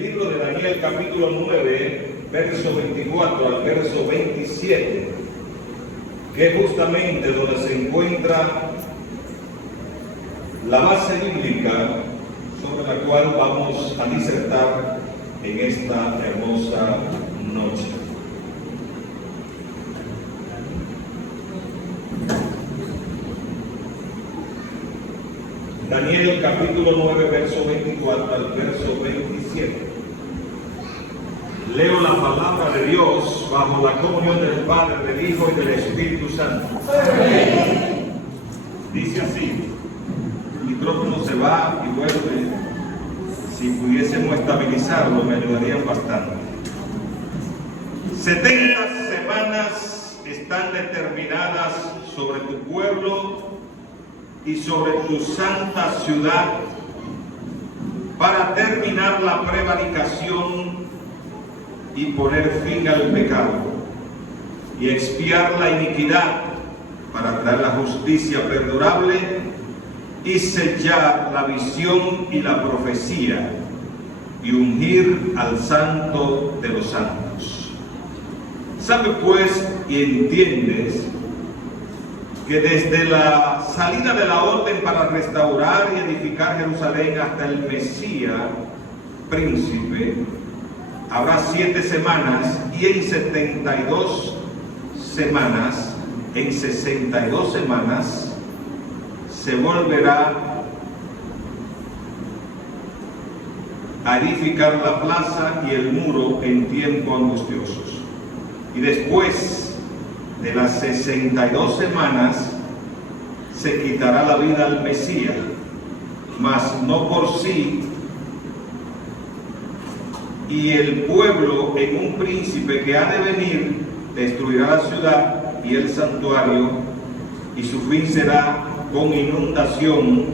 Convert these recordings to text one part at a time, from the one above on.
Libro de Daniel, capítulo 9, verso 24 al verso 27, que es justamente donde se encuentra la base bíblica sobre la cual vamos a disertar en esta hermosa noche. Daniel capítulo 9, verso 24 al verso 27. Leo la palabra de Dios bajo la comunión del Padre, del Hijo y del Espíritu Santo. Dice así: el micrófono se va y vuelve. Si pudiésemos estabilizarlo, me ayudarían bastante. 70 semanas están determinadas sobre tu pueblo y sobre tu santa ciudad para terminar la prevaricación y poner fin al pecado y expiar la iniquidad para traer la justicia perdurable y sellar la visión y la profecía y ungir al santo de los santos. Sabe pues y entiendes que desde la salida de la orden para restaurar y edificar Jerusalén hasta el Mesías, príncipe, habrá 7 semanas, y en 62 semanas se volverá a edificar la plaza y el muro en tiempo angustiosos. Y después de las 62 semanas se quitará la vida al Mesías, mas no por sí, y el pueblo en un príncipe que ha de venir destruirá la ciudad y el santuario, y su fin será con inundación,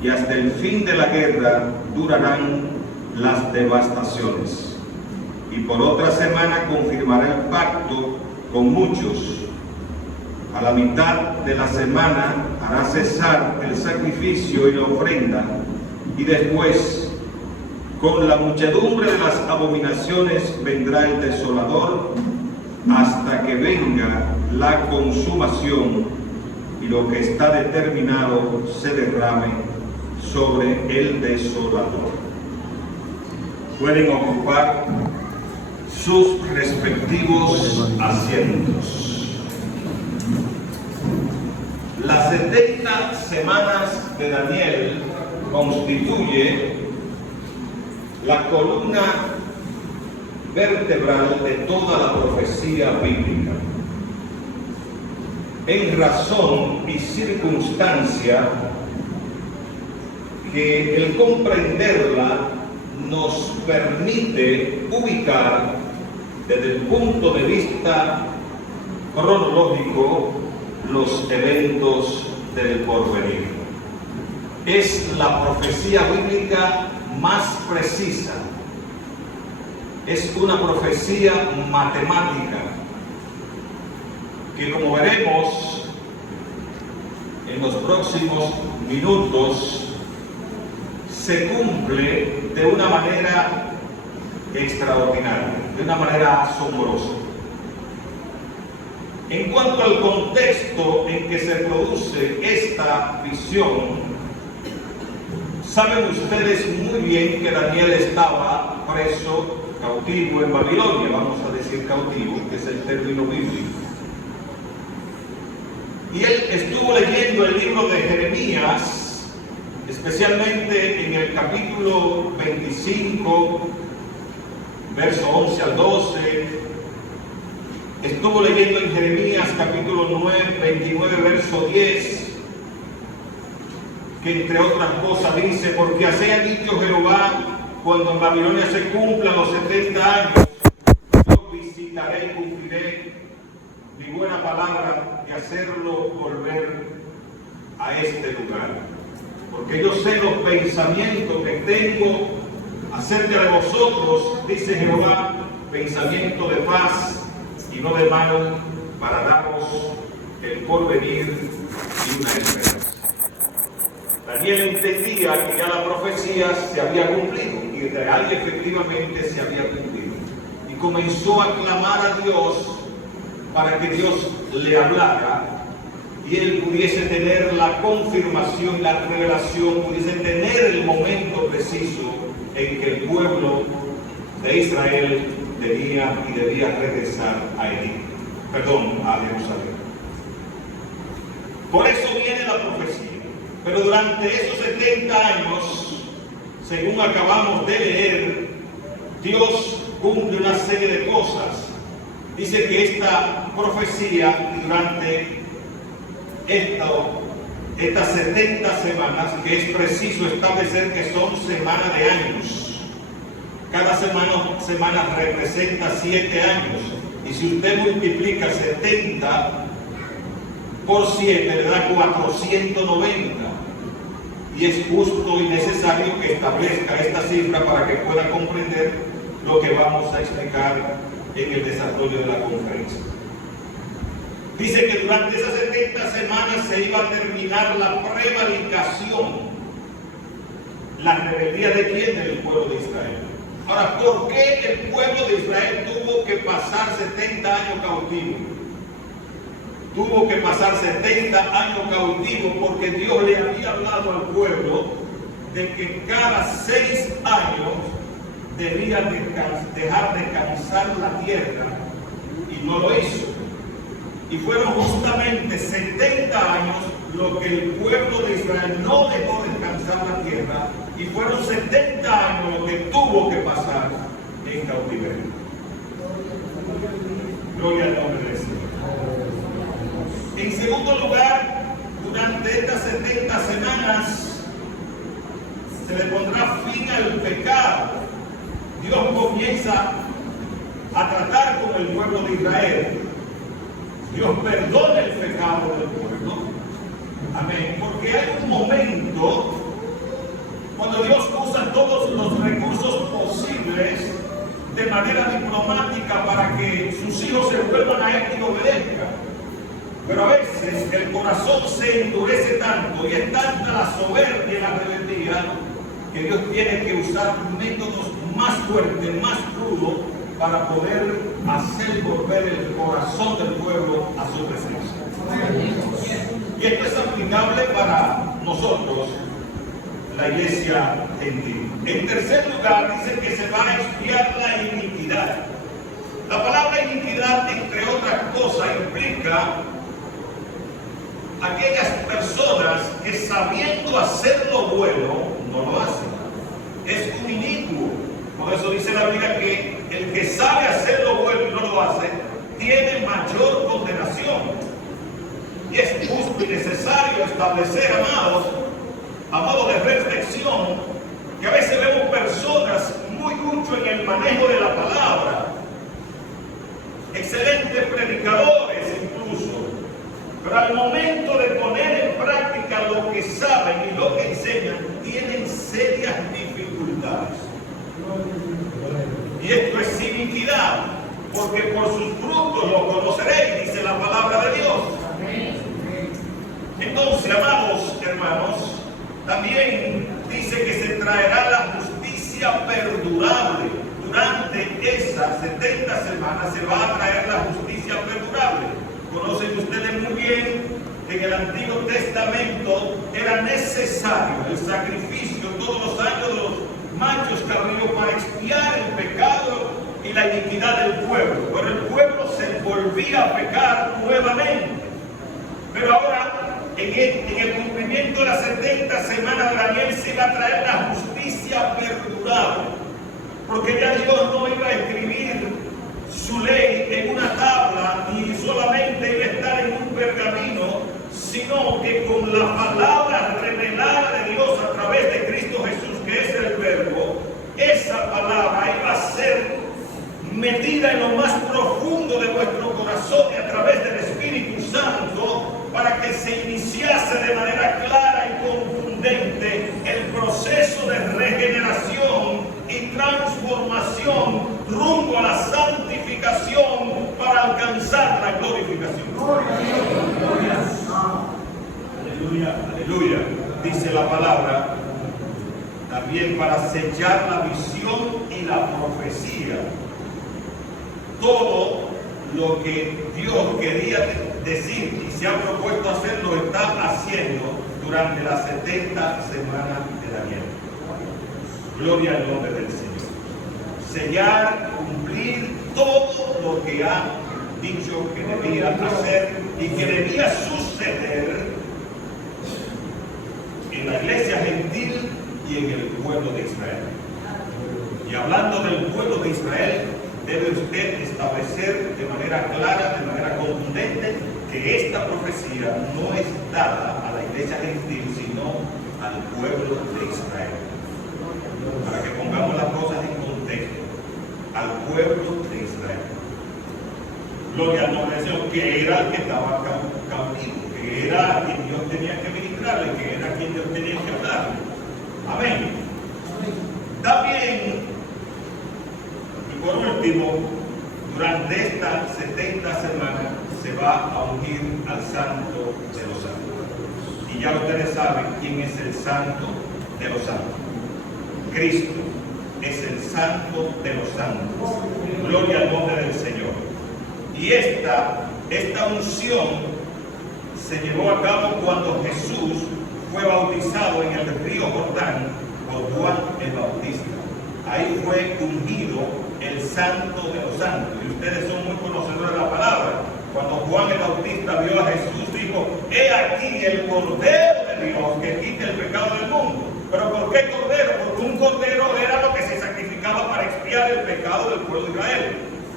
y hasta el fin de la guerra durarán las devastaciones. Y por otra semana confirmará el pacto con muchos. A la mitad de la semana hará cesar el sacrificio y la ofrenda, y después, con la muchedumbre de las abominaciones, vendrá el desolador hasta que venga la consumación y lo que está determinado se derrame sobre el desolador. Pueden ocupar sus respectivos asientos. Las 70 semanas de Daniel constituye la columna vertebral de toda la profecía bíblica. En razón y circunstancia que el comprenderla nos permite ubicar desde el punto de vista cronológico los eventos del porvenir. Es la profecía bíblica más precisa. Es una profecía matemática que, como veremos en los próximos minutos, se cumple de una manera extraordinaria, de una manera asombrosa. En cuanto al contexto en que se produce esta visión, saben ustedes muy bien que Daniel estaba preso, cautivo en Babilonia, vamos a decir cautivo, que es el término bíblico. Y él estuvo leyendo el libro de Jeremías, especialmente en el capítulo 25, verso 11 al 12, estuvo leyendo en Jeremías capítulo 29, verso 10, que entre otras cosas dice: porque así ha dicho Jehová, cuando en Babilonia se cumplan los 70 años, yo visitaré y cumpliré mi buena palabra y hacerlo volver a este lugar. Porque yo sé los pensamientos que tengo acerca de vosotros, dice Jehová, pensamiento de paz y no de mal, para daros el porvenir y una esperanza. Daniel entendía que ya la profecía se había cumplido y Israel efectivamente se había cumplido. Y comenzó a clamar a Dios para que Dios le hablara y él pudiese tener la confirmación, la revelación, pudiese tener el momento preciso en que el pueblo de Israel tenía y debía regresar a Jerusalén. Por eso viene la profecía. Pero durante esos 70 años, según acabamos de leer, Dios cumple una serie de cosas. Dice que esta profecía durante estas 70 semanas, que es preciso establecer que son semanas de años. Cada semana representa 7 años. Y si usted multiplica 70 por 7, le da 490. Y es justo y necesario que establezca esta cifra para que pueda comprender lo que vamos a explicar en el desarrollo de la conferencia. Dice que durante esas 70 semanas se iba a terminar la prevaricación, la rebeldía de quién, del pueblo de Israel. Ahora, ¿por qué el pueblo de Israel tuvo que pasar 70 años cautivo? Tuvo que pasar 70 años cautivo porque Dios le había hablado al pueblo de que cada 6 años debía dejar descansar la tierra, y no lo hizo. Y fueron justamente 70 años lo que el pueblo de Israel no dejó descansar la tierra, y fueron 70 años lo que tuvo que pasar en cautiverio. Gloria al nombre del Señor. En segundo lugar, durante estas 70 semanas se le pondrá fin al pecado. Dios comienza a tratar con el pueblo de Israel. Dios perdona el pecado del pueblo. Amén. Porque hay un momento cuando Dios usa todos los recursos posibles de manera diplomática para que sus hijos se vuelvan a él y obedezcan. Pero a veces el corazón se endurece tanto y es tanta la soberbia y la rebeldía que Dios tiene que usar métodos más fuertes, más crudos, para poder hacer volver el corazón del pueblo a su presencia. Y esto es aplicable para nosotros, la iglesia gentil. En tercer lugar, dice que se va a expiar la iniquidad. La palabra iniquidad, entre otras cosas, implica aquellas personas que, sabiendo hacer lo bueno, no lo hacen. Es un inicuo. Por eso dice la Biblia que el que sabe hacer lo bueno y no lo hace, tiene mayor condenación. Y es justo y necesario establecer, amados, a modo de reflexión, que a veces vemos personas muy mucho en el manejo de la palabra, excelentes predicadores incluso, pero al momento de poner en práctica lo que saben y lo que enseñan, tienen serias dificultades. Y esto es iniquidad, porque por sus frutos lo conoceréis, dice la palabra de Dios. Entonces, amados hermanos, también dice que se traerá la justicia perdurable. Durante esas 70 semanas se va a traer la justicia perdurable. Conocen ustedes muy bien que en el Antiguo Testamento era necesario el sacrificio todos los años de los machos cabríos para expiar el pecado y la iniquidad del pueblo. Pero el pueblo se volvía a pecar nuevamente. Pero ahora, en el cumplimiento de las 70 semanas de Daniel, se iba a traer la justicia perdurable. Porque ya Dios no iba a escribir su ley en una tabla, ni solamente iba a estar en un pergamino, sino que con la palabra revelada de Dios a través de Cristo Jesús, que es el Verbo, esa palabra iba a ser metida en lo más profundo de vuestro corazón y a través del Espíritu Santo, para que se iniciase de manera clara y contundente el proceso de regeneración y transformación rumbo a la santificación para alcanzar la glorificación. Aleluya, aleluya. Dice la palabra, también para sellar la visión visión y la profecía, todo lo que Dios quería decir y se ha propuesto hacer, lo está haciendo durante las 70 semanas de Daniel. Gloria al nombre del Señor. Sellar, cumplir todo lo que ha dicho que debía hacer y que debía suceder en la iglesia gentil y en el pueblo de Israel. Y hablando del pueblo de Israel, debe usted establecer de manera clara, de manera contundente, que esta profecía no es dada a la iglesia gentil, sino al pueblo de Israel. Para que pongamos las cosas en contexto, al pueblo de Israel. Gloria al nombre del Señor, que era el que estaba cautivo, que era a quien Dios tenía que ministrarle, que era a quien Dios tenía que hablarle. Amén. También, y por último, durante estas 70 semanas se va a ungir al Santo de los Santos. Y ya ustedes saben quién es el Santo de los Santos. Cristo es el Santo de los Santos. Gloria al nombre del Señor. Y esta unción se llevó a cabo cuando Jesús fue bautizado en el río Jordán por Juan el Bautista. Ahí fue ungido el Santo de los Santos. Y ustedes son muy conocedores de la palabra. Cuando Juan el Bautista vio a Jesús, dijo: he aquí el Cordero de Dios que quita el pecado del mundo. ¿Pero por qué cordero? Porque un cordero era lo que se sacrificaba para expiar el pecado del pueblo de Israel.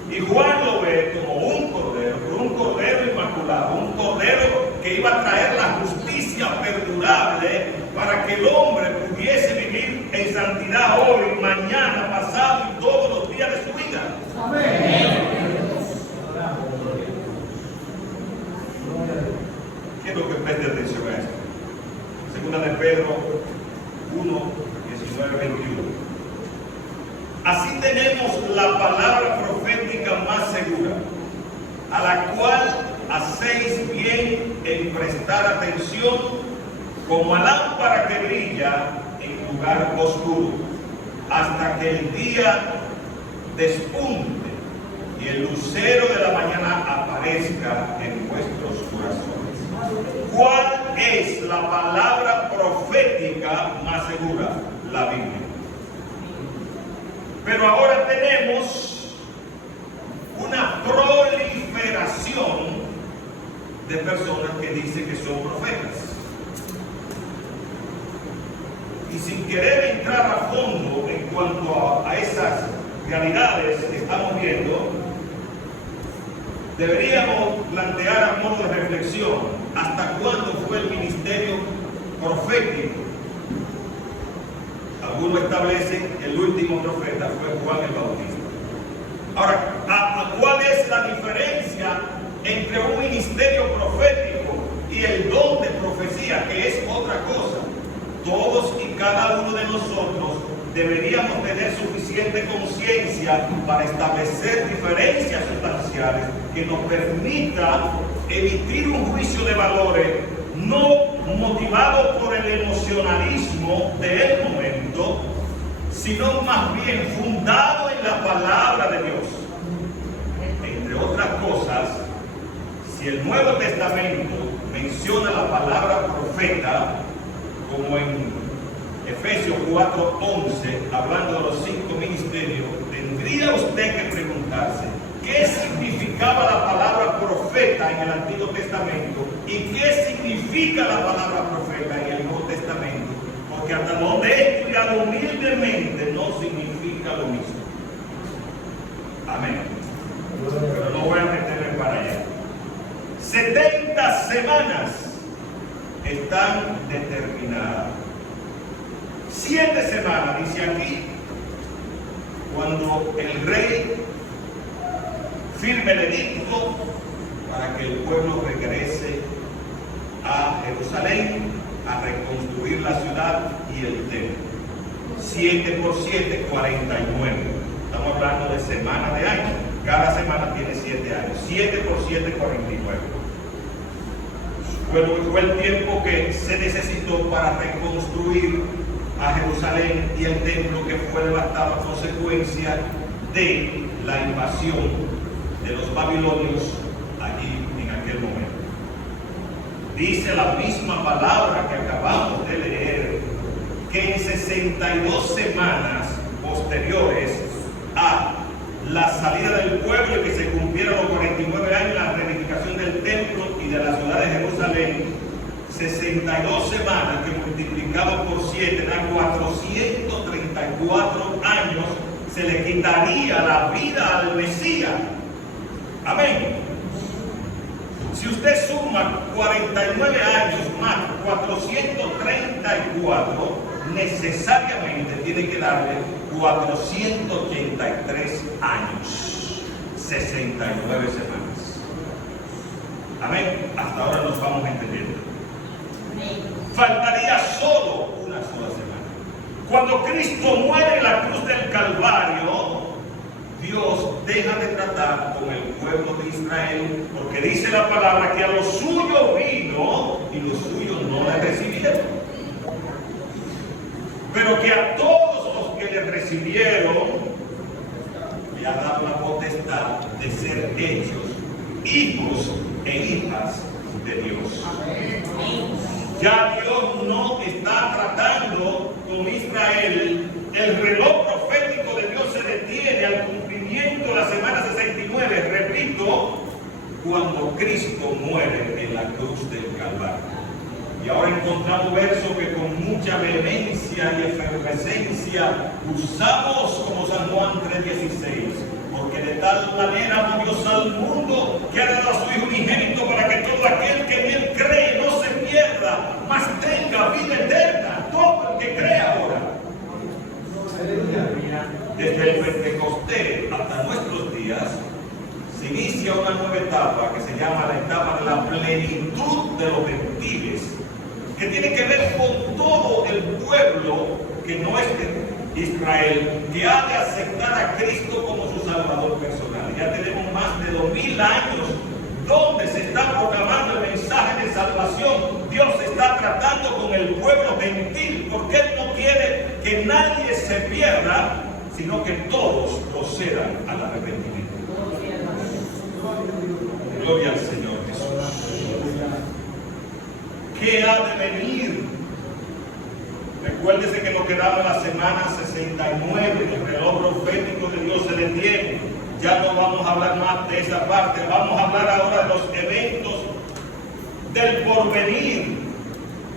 Y Juan lo ve como un cordero inmaculado, un cordero que iba a traer la justicia perdurable para que el hombre pudiese vivir en santidad hoy, mañana, pasado y todos los días de su vida. Amén. Quiero que preste atención a esto. Segunda de Pedro 1, 19, 21. Así tenemos la palabra profética más segura, a la cual hacéis bien en prestar atención, como a lámpara que brilla en lugar oscuro, hasta que el día despunte y el lucero de la mañana aparezca en vuestros corazones. ¿Cuál es la palabra profética más segura? La Biblia. Pero ahora tenemos una proliferación de personas que dicen que son profetas. Y sin querer entrar a fondo en cuanto a esas realidades que estamos viendo, deberíamos plantear a modo de reflexión hasta cuándo fue el ministerio profético. Algunos establecen que el último profeta fue Juan el Bautista. Ahora, ¿cuál es la diferencia entre un ministerio profético y el don de profecía, que es otra cosa? Todos y cada uno de nosotros deberíamos tener suficiente conciencia para establecer diferencias sustanciales que nos permita emitir un juicio de valores no motivado por el emocionalismo del momento, sino más bien fundado en la palabra de Dios. Entre otras cosas, si el Nuevo Testamento menciona la palabra profeta, como en Efesios 4:11, hablando de los 5 ministerios, tendría usted que preguntarse qué significaba la palabra profeta en el Antiguo Testamento y qué significa la palabra profeta en el Nuevo Testamento, porque hasta donde he estudiado humildemente no significa lo mismo. Amén. Pero no voy a meterme para allá. 70 semanas están determinadas. 7 semanas, dice aquí, cuando el rey firme el edicto para que el pueblo regrese a Jerusalén a reconstruir la ciudad y el templo. 7 por 7, 49. Estamos hablando de semanas de años. Cada semana tiene 7 años. 7 por 7, 49. Fue el tiempo que se necesitó para reconstruir a Jerusalén y el templo, que fue devastado a consecuencia de la invasión de los babilonios allí en aquel momento. Dice la misma palabra que acabamos de leer, que en 62 semanas posteriores a la salida del pueblo y que se cumplieron los 49 años de la reedificación del templo y de la ciudad de Jerusalén, 62 semanas que multiplicado por 7 dan 434 años, se le quitaría la vida al Mesías. Amén. Si usted suma 49 años más 434, necesariamente tiene que darle 483 años, 69 semanas. Amén. Hasta ahora nos vamos entendiendo. Faltaría solo una sola semana. Cuando Cristo muere en la cruz del Calvario, Dios deja de tratar con el pueblo de Israel, porque dice la palabra que a los suyos vino y los suyos no le recibieron. Pero que a todos los que le recibieron le ha dado la potestad de ser hechos hijos e hijas de Dios. Ya Dios no está tratando con Israel. El reloj profético de Dios se detiene al cumplimiento de la semana 69, repito, cuando Cristo muere en la cruz del Calvario. Y ahora encontramos versos que con mucha vehemencia y efervescencia usamos como San Juan 3:16. Porque de tal manera amó Dios al mundo que ha dado a su Hijo unigénito para que todo aquel que en él cree no se pierda, mas tenga vida eterna. Todo el que cree ahora. Desde el Pentecostés hasta nuestros días se inicia una nueva etapa que se llama la etapa de la plenitud de los gentiles, que tiene que ver con todo el pueblo que no es de Israel, que ha de aceptar a Cristo como su Salvador personal. Ya tenemos más de 2000 años donde se está proclamando el mensaje de salvación. Dios está tratando con el pueblo gentil, porque Él no quiere que nadie se pierda, sino que todos procedan al arrepentimiento. Gloria al Señor Jesús. ¿Qué ha de venir? Recuérdese que nos quedamos en la semana 69, el reloj profético de Dios se detiene. Ya no vamos a hablar más de esa parte, vamos a hablar ahora de los eventos del porvenir.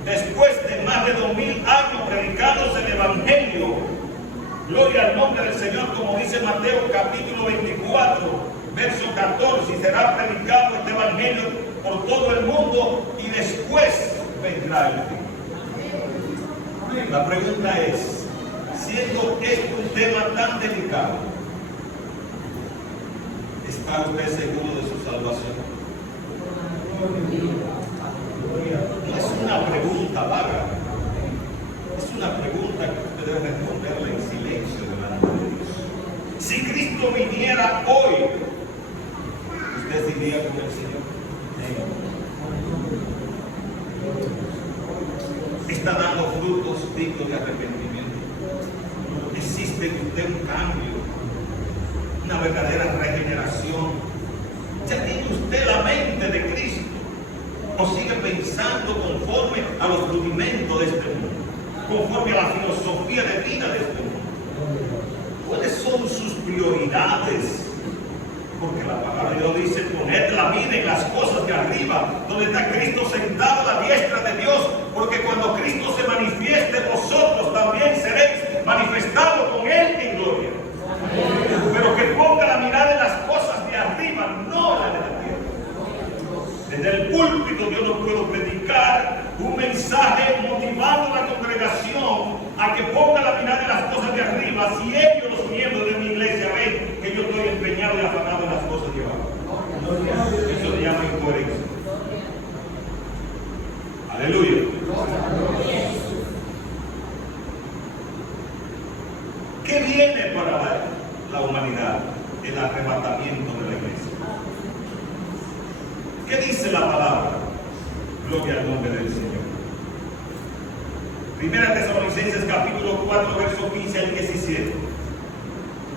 Después de más de 2000 años predicándose el Evangelio, gloria al nombre del Señor, como dice Mateo capítulo 24, verso 14, y será predicado este Evangelio por todo el mundo y después vendrá el fin. La pregunta es, siendo esto un tema tan delicado, ¿está usted seguro de su salvación? No es una pregunta vaga, es una pregunta que usted debe responderle en silencio delante de Dios. Si Cristo viniera hoy, ¿usted se iría con el Señor? Está dando frutos dignos de arrepentimiento. Existe en usted un cambio, una verdadera regeneración. ¿Ya tiene usted la mente de Cristo? ¿O sigue pensando conforme a los rudimentos de este mundo? Conforme a la filosofía de vida de este mundo. ¿Cuáles son sus prioridades? Porque la palabra de Dios dice, poned la vida en las cosas de arriba, donde está Cristo sentado a la diestra de Dios, porque cuando Cristo se manifieste, vosotros también seréis manifestados con Él en gloria. Pero que ponga la mirada en las cosas de arriba, no la de la tierra. Desde el púlpito yo no puedo predicar un mensaje motivando a la congregación a que ponga la mirada en las cosas de arriba, si ellos, los miembros de mi iglesia, ven que yo estoy empeñado y afanado en las cosas de abajo. Eso se llama incoherencia. Aleluya. ¿Qué viene para la humanidad? El arrebatamiento de la iglesia. ¿Qué dice la palabra? Gloria al nombre del Señor. Primera Tesalonicenses capítulo 4, verso 15 al 17.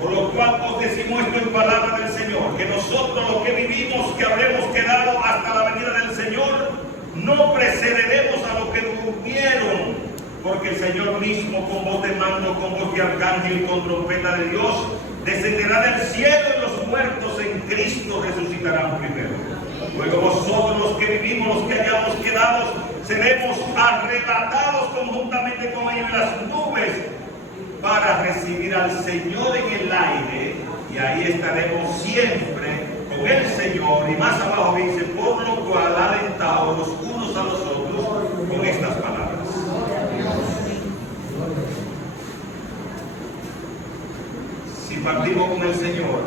Por lo cual os decimos esto en palabra del Señor, que nosotros los que vivimos, que habremos quedado hasta la venida del Señor, no precederemos a los que durmieron, porque el Señor mismo, con voz de mando, con voz de arcángel y con trompeta de Dios, descenderá del cielo, y los muertos en Cristo resucitarán primero. Luego vosotros, los que vivimos, los que hayamos quedado, seremos arrebatados conjuntamente con ellos en las nubes para recibir al Señor en el aire, y ahí estaremos siempre con el Señor. Y más abajo dice, por lo cual alentaos los unos a los otros con estas palabras. Si partimos con el Señor,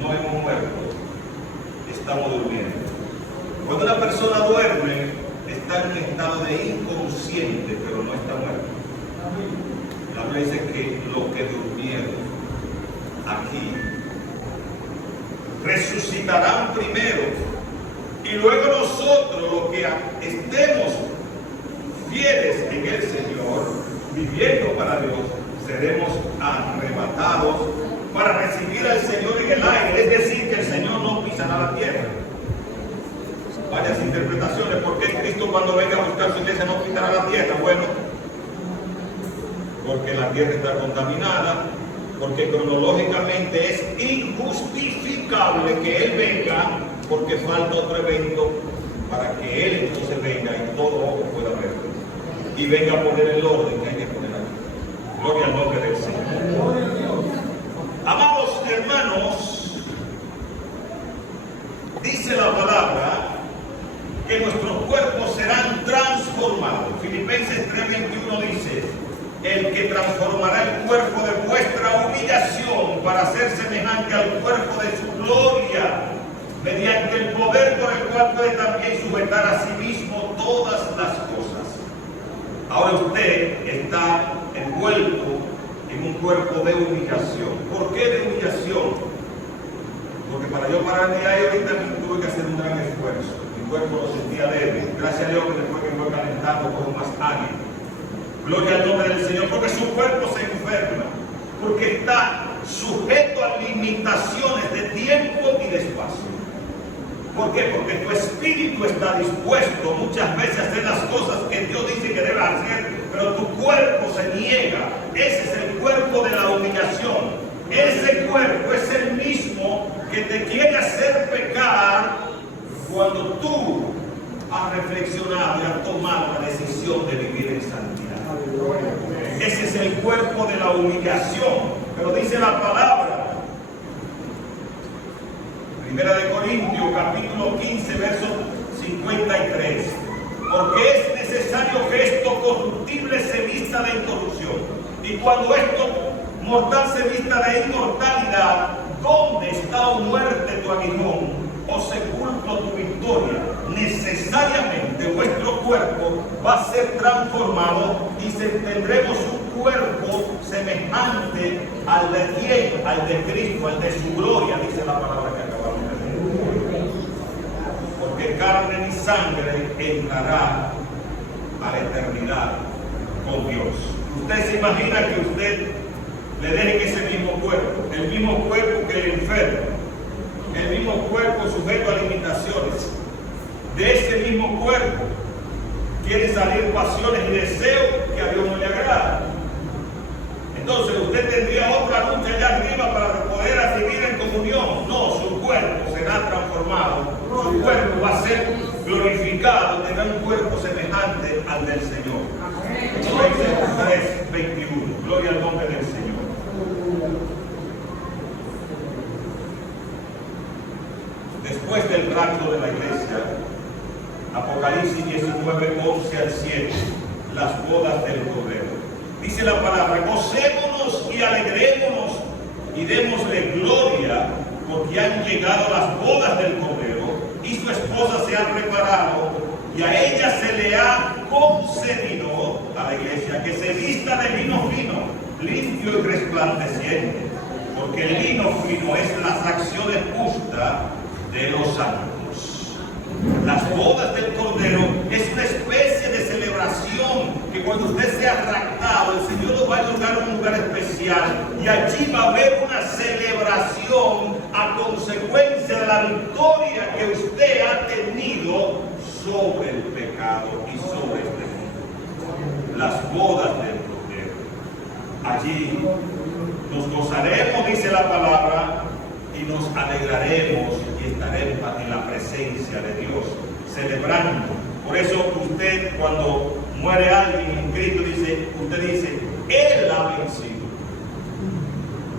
no hemos muerto, estamos durmiendo. Cuando una persona duerme, está en un estado de inconsciente, pero no está muerto. La Biblia dice que los que durmieron aquí resucitarán primero, y luego nosotros, los que estemos fieles en el Señor, viviendo para Dios, seremos arrebatados para recibir al Señor en el aire. Es decir, que el Señor no pisará la tierra. Varias interpretaciones. ¿Por qué Cristo, cuando venga a buscar su iglesia, no pisará la tierra? Bueno, porque la tierra está contaminada, porque cronológicamente es injustificable que Él venga, porque falta otro evento para que Él entonces venga y todo ojo pueda verlo y venga a poner el orden que hay que poner aquí. Gloria al nombre del Señor. Amados hermanos, dice la palabra que nuestros cuerpos serán transformados. Filipenses 3:21 dice: el que transformará el cuerpo de vuestra humillación para ser semejante al cuerpo de su gloria, mediante el poder por el cual puede también sujetar a sí mismo todas las cosas. Ahora usted está envuelto en un cuerpo de humillación. ¿Por qué de humillación? Porque para yo pararme ahí ahorita tuve que hacer un gran esfuerzo. Mi cuerpo lo sentía débil. Gracias a Dios que después que fue calentando como más ágil. Gloria al nombre del Señor, porque su cuerpo se enferma, porque está sujeto a limitaciones de tiempo y de espacio. ¿Por qué? Porque tu espíritu está dispuesto muchas veces a hacer las cosas que Dios dice que debe hacer, pero tu cuerpo se niega. Ese es el cuerpo de la humillación. Ese cuerpo es el mismo que te quiere hacer pecar cuando tú has reflexionado y has tomado la decisión de vivir en santidad. Ese es el cuerpo de la humillación. Pero dice la palabra, Primera de Corintios, capítulo 15, verso 53. Porque es necesario que esto corruptible se vista de incorrupción. Y cuando esto mortal se vista de inmortalidad, ¿dónde está, o muerte, tu aguijón, o sepulcro, tu victoria? Necesariamente vuestro cuerpo va a ser transformado y tendremos un cuerpo semejante al de quién, al de Cristo, al de su gloria, dice la palabra que acabamos de leer. Porque carne ni sangre entrará a la eternidad con Dios. Usted se imagina que usted le dejen ese mismo cuerpo, el mismo cuerpo que el enfermo, el mismo cuerpo sujeto a limitaciones. De ese mismo cuerpo quieren salir pasiones y deseos que a Dios no le agrada. Entonces usted tendría otra lucha allá arriba para poder vivir en comunión. No, su cuerpo será transformado, su cuerpo va a ser glorificado, tendrá un cuerpo semejante al del Señor. Efesios 3:21. Gloria al nombre del Señor. Después del rapto de la iglesia, Apocalipsis 19, 11 al 7, las bodas del Cordero. Dice la palabra: gocémonos y alegrémonos y démosle gloria, porque han llegado las bodas del Cordero y su esposa se ha preparado, y a ella se le ha concedido, a la iglesia, que se vista de lino fino, limpio y resplandeciente, porque el lino fino es las acciones justas de los santos. Las bodas del Cordero es una especie de celebración que cuando usted sea raptado, el Señor lo va a llevar a un lugar especial y allí va a haber una celebración a consecuencia de la victoria que usted ha tenido sobre el pecado y sobre este mundo. Las bodas del Cordero. Allí nos gozaremos, dice la palabra, y nos alegraremos y estaremos en la presencia de Dios, celebrando. Por eso usted, cuando muere alguien en Cristo, usted dice, Él ha vencido,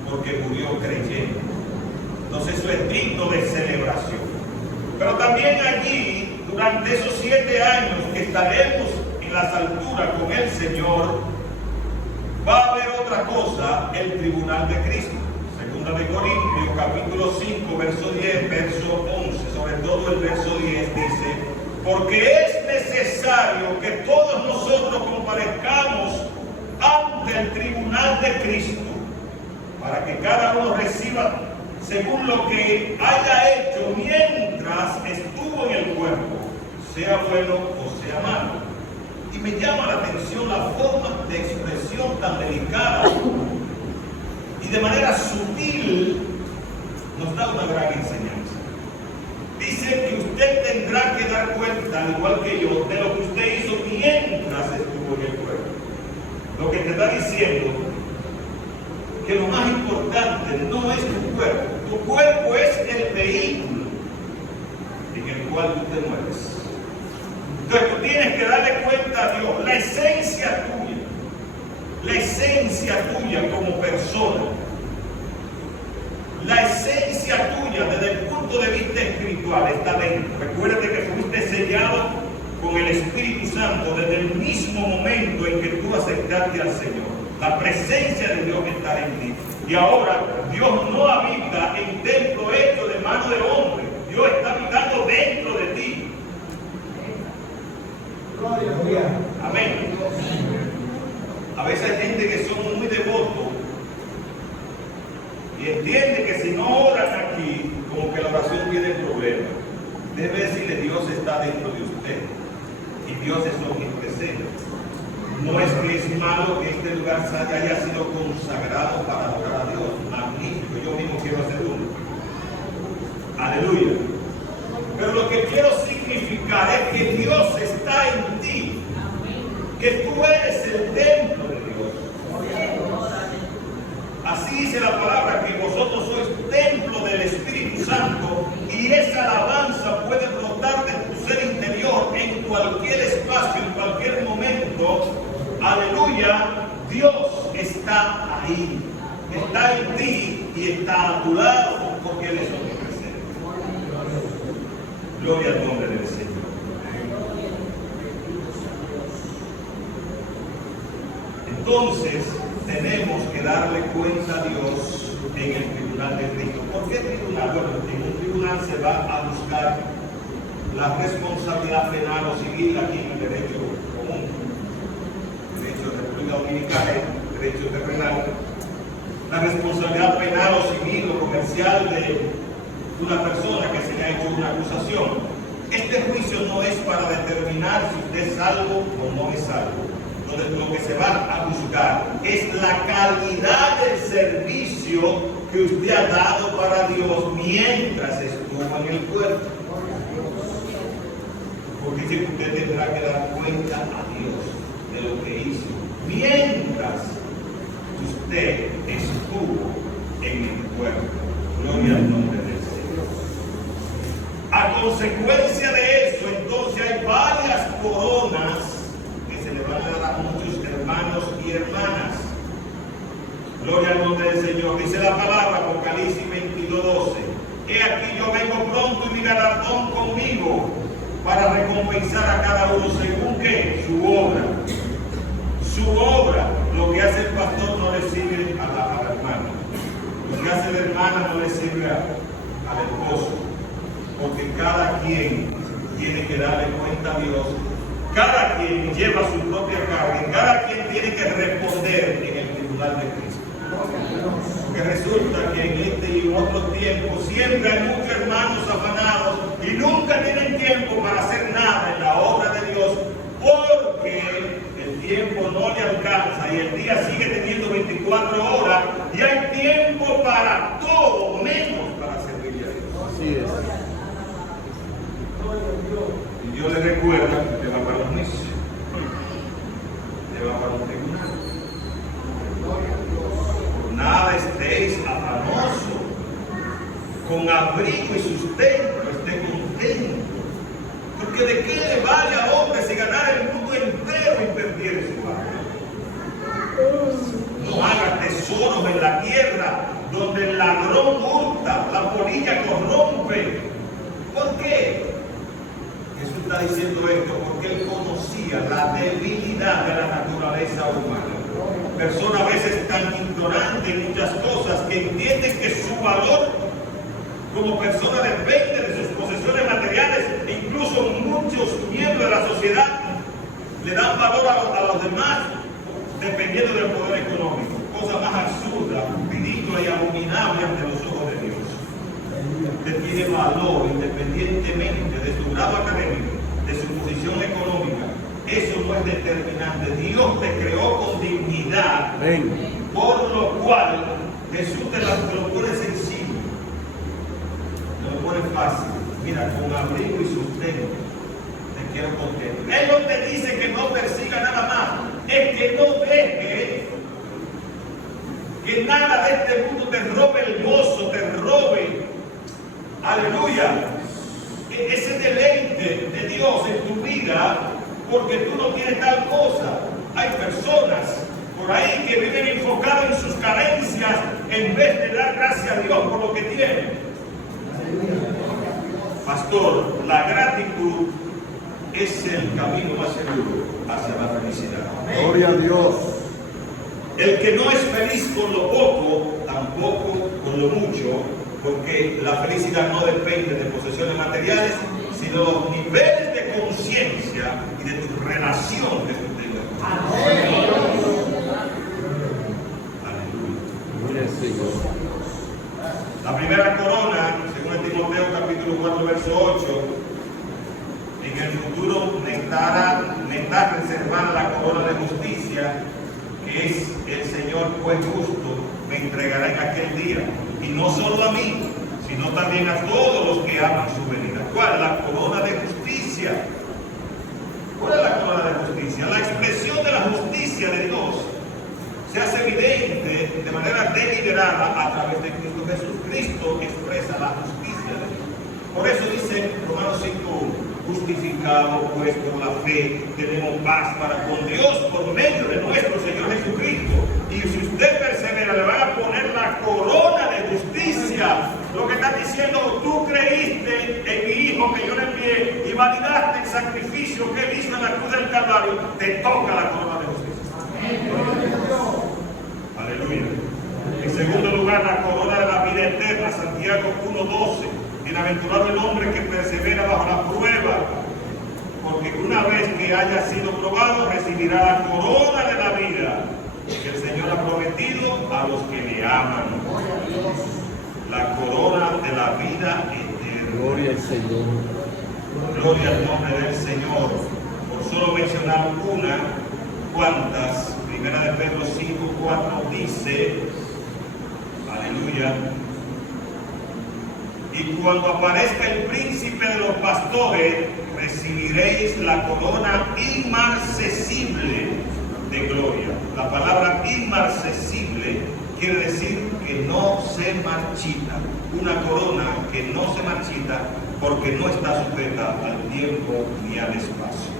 porque murió creyendo. Entonces eso es digno de celebración. Pero también allí, durante esos 7 años que estaremos en las alturas con el Señor, va a haber otra cosa, el tribunal de Cristo. Segunda de Corintios, capítulo 5, verso 10, verso 11, sobre todo el verso 10, dice, porque es necesario que todos nosotros comparezcamos ante el tribunal de Cristo, para que cada uno reciba según lo que haya hecho mientras estuvo en el cuerpo, sea bueno o sea malo. Y me llama la atención la forma de expresión tan delicada y de manera sutil nos da una gran enseñanza. Dice que usted tendrá que dar cuenta, al igual que yo, de lo que usted hizo mientras estuvo en el cuerpo. Lo que te está diciendo que lo más importante no es tu cuerpo. Tu cuerpo es el vehículo en el cual tú te mueves. Entonces tú tienes que darle cuenta a Dios, la esencia tuya como persona, la esencia tuya desde el punto de vista espiritual está dentro. Recuérdate que fuiste sellado con el Espíritu Santo desde el mismo momento en que tú aceptaste al Señor. La presencia de Dios está en ti. Y ahora Dios no habita en templo hecho de mano de hombre. Dios está habitando dentro de ti. Amén. A veces hay gente que son muy devotos y entiende que si no oran aquí, como que la oración tiene problemas. Debe decirle, Dios está dentro de usted y Dios es omnipresente. No es que es malo que este lugar haya sido consagrado para adorar a Dios. Magnífico, yo mismo quiero hacer uno. Aleluya. Pero lo que quiero significar es que Dios está en ti, que tú eres el templo de Dios. Así dice la palabra, que vosotros sois templo del Espíritu Santo, y esa alabanza puede brotar de tu ser interior en cualquier espacio, en cualquier momento. Aleluya, Dios está ahí, está en ti y está a tu lado, porque Él es omnipresente. Gloria al nombre del Señor. Entonces tenemos que darle cuenta a Dios en el tribunal de Cristo. ¿Por qué tribunal? Bueno, en un tribunal se va a buscar la responsabilidad penal o civil aquí en el derecho común, derecho de República Dominicana, derecho terrenal, la responsabilidad penal o civil o comercial de una persona que se le ha hecho una acusación. Este juicio no es para determinar si usted es salvo o no es salvo. Lo que se va a juzgar es la calidad del servicio que usted ha dado para Dios mientras estuvo en el cuerpo. Porque dice que usted tendrá que dar cuenta a Dios de lo que hizo mientras usted estuvo en el cuerpo. Gloria al nombre del Señor. A consecuencia de eso, entonces hay varias coronas que se le van a dar a muchos hermanos y hermanas. Gloria al nombre del Señor. Dice la palabra, Apocalipsis 22:12. He aquí yo vengo pronto y mi galardón conmigo, para recompensar a cada uno según que su obra. Su obra, lo que hace el pastor no le sirve a la hermana. Lo que hace la hermana no le sirve al esposo. Porque cada quien tiene que darle cuenta a Dios. Cada quien lleva su propia carga. Cada quien tiene que responder en el tribunal de Cristo. Porque resulta que en este y en otros tiempos siempre hay muchos hermanos afanados y nunca tienen tiempo para hacer nada en la obra de Dios, porque el tiempo pasa y el día sigue teniendo 24 horas y hay tiempo para todo, menos para servirle a Dios. Así es. Y Dios le recuerda que va para un juicio, le va para un tribunal. Por nada estéis afanosos, con abrigo y sustento, esté contento. Porque de qué le vale a hombre si ganara el mundo entero y perdiera su alma. No haga tesoros en la tierra donde el ladrón hurta, la polilla corrompe. ¿Por qué? Jesús está diciendo esto porque él conocía la debilidad de la naturaleza humana. Personas a veces tan ignorantes en muchas cosas que entienden que su valor como persona depende de sus posesiones materiales e incluso muchos miembros de la sociedad le dan valor a los demás dependiendo del poder económico. Cosa más absurda, ridícula y abominable ante los ojos de Dios. Usted tiene valor independientemente de su grado académico, de su posición económica. Eso no es determinante. Dios te creó con dignidad, por lo cual Jesús te lo pone sencillo, te lo pone fácil. Mira, con abrigo y sustento te quiero contento. Él no te dice que no persiga nada más, es que no deje que nada de este mundo te robe el gozo, te robe, aleluya, ese deleite de Dios en tu vida, porque tú no tienes tal cosa. Hay personas por ahí que viven enfocadas en sus carencias en vez de dar gracias a Dios por lo que tienen. Pastor, la gratitud es el camino más seguro hacia la felicidad. Gloria a Dios. El que no es feliz con lo poco, tampoco con lo mucho, porque la felicidad no depende de posesiones materiales, sino de los niveles de conciencia y de tu relación que tú tengas. Aleluya. La primera corona, según Timoteo capítulo 4, verso 8, en el futuro me está reservada la corona de justicia, que es el Señor juez justo, me entregará en aquel día. Y no solo a mí, sino también a todos los que aman su venida. ¿Cuál? La corona de justicia. ¿Cuál es la corona de justicia? La expresión de la justicia de Dios se hace evidente de manera deliberada a través de Cristo Jesús. Cristo expresa la justicia de Dios. Por eso dice Romanos 5:1, justificado pues por la fe, tenemos paz para con Dios por medio de nuestro Señor Jesucristo. Y si usted persevera, le van a poner la corona de justicia. Lo que está diciendo, tú creíste en mi Hijo que yo le envié y validaste el sacrificio que él hizo en la cruz del Calvario, te toca la corona de justicia. Aleluya. En segundo lugar, la corona de la vida eterna, Santiago 1:12. Bienaventurado el hombre que persevera bajo la prueba, porque una vez que haya sido probado, recibirá la corona de la vida que el Señor ha prometido a los que le aman. La corona de la vida eterna. Gloria al Señor. Gloria al nombre del Señor. Por solo mencionar una, ¿cuántas? Primera de Pedro 5:4 dice, aleluya, y cuando aparezca el príncipe de los pastores, recibiréis la corona inmarcesible de gloria. La palabra inmarcesible quiere decir que no se marchita. Una corona que no se marchita porque no está sujeta al tiempo ni al espacio.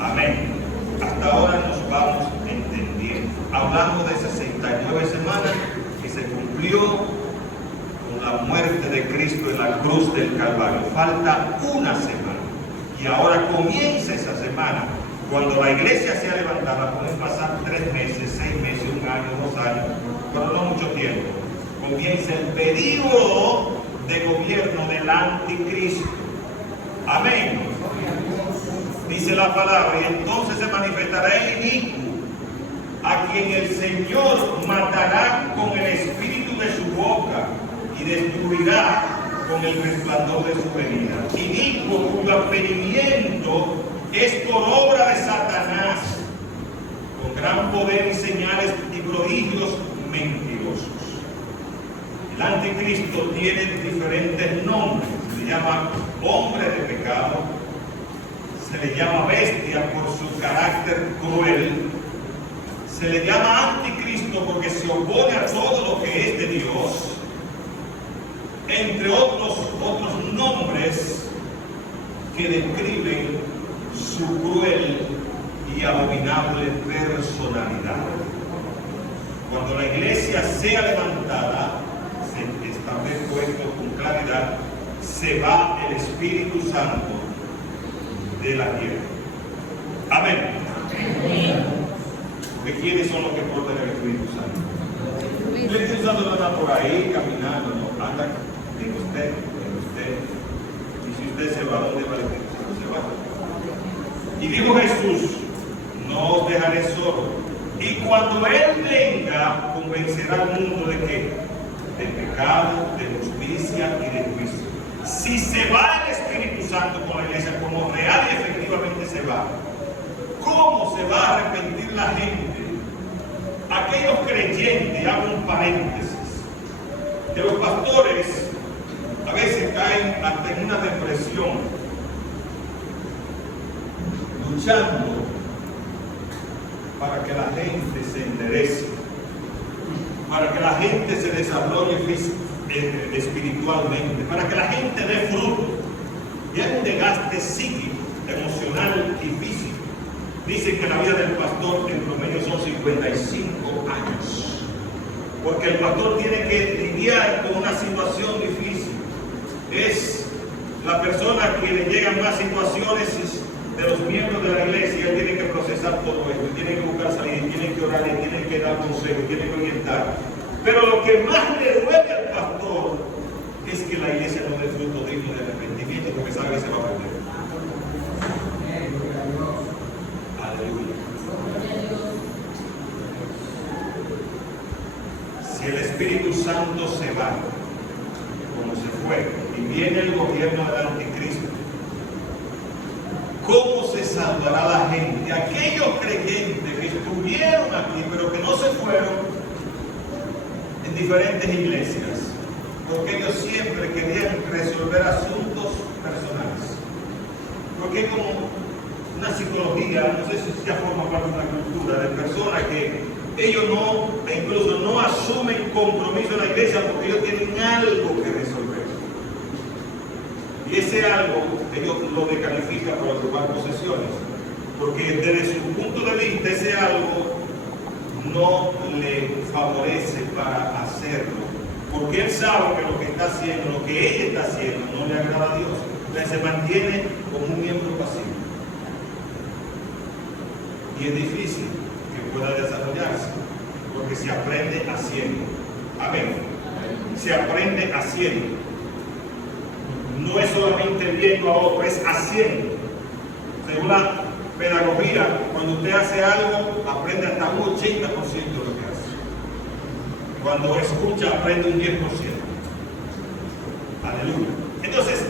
Amén. Hasta ahora nos vamos entendiendo. Hablamos de 69 semanas que se cumplió con la muerte de Cristo en la cruz del Calvario. Falta una semana. Y ahora comienza esa semana. Cuando la iglesia sea levantada, pueden pasar 3 meses, 6 meses, 1 año, 2 años, pero no mucho tiempo. Comienza el periodo de gobierno del anticristo. Amén. Dice la palabra, y entonces se manifestará el inicuo, a quien el Señor matará con el espíritu de su boca y destruirá con el resplandor de su venida. Inicuo cuyo advenimiento es por obra de Satanás, gran poder y señales y prodigios mentirosos. El anticristo tiene diferentes nombres. Se le llama hombre de pecado, se le llama bestia por su carácter cruel, se le llama anticristo porque se opone a todo lo que es de Dios, entre otros nombres que describen su cruel y abominable personalidad. Cuando la iglesia sea levantada, se establece esto con claridad, se va el Espíritu Santo de la tierra. Amén. Porque ¿quiénes son los que portan el Espíritu Santo? El Espíritu Santo no anda por ahí caminando, no, anda en usted. Y si usted se va, ¿dónde va el Espíritu Santo? Se va. Y dijo Jesús, no os dejaré solo. Y cuando Él venga, convencerá al mundo de qué? De pecado, de justicia y de juicio. Si se va el Espíritu Santo con la iglesia, como real y efectivamente se va, ¿cómo se va a arrepentir la gente? Aquellos creyentes, hago un paréntesis, que los pastores a veces caen hasta en una depresión, luchando para que la gente se enderece, para que la gente se desarrolle espiritualmente, para que la gente dé fruto. Y hay un desgaste psíquico, emocional y físico. Dicen que la vida del pastor en promedio son 55 años, porque el pastor tiene que lidiar con una situación difícil. Es la persona que le llegan más situaciones de los miembros de la iglesia, y él tiene que procesar todo esto, tiene que buscar salida, tiene que orar, tiene que dar consejos, tiene que orientar. Pero lo que más le duele al pastor es que la iglesia no dé fruto digno de arrepentimiento, porque sabe que se va a perder. Aleluya. Si el Espíritu Santo se va, como se fue, y viene el gobierno del anticristo, ¿cómo se salvará la gente? Aquellos creyentes que estuvieron aquí, pero que no se fueron en diferentes iglesias, porque ellos siempre querían resolver asuntos personales. Porque hay como una psicología, no sé si ya forma parte de una cultura, de personas que ellos no, incluso no asumen compromiso en la iglesia porque ellos tienen algo que resolver. Y ese algo, ellos lo descalifican para ocupar posesiones, porque desde su punto de vista ese algo no le favorece para hacerlo, porque él sabe que lo que está haciendo, lo que ella está haciendo, no le agrada a Dios. Entonces se mantiene como un miembro pasivo. Y es difícil que pueda desarrollarse, porque se aprende haciendo. Amén. Se aprende haciendo. No es solamente viendo a otro, es haciendo. Según la pedagogía, cuando usted hace algo, aprende hasta un 80% de lo que hace. Cuando escucha, aprende un 10%. Aleluya. Entonces,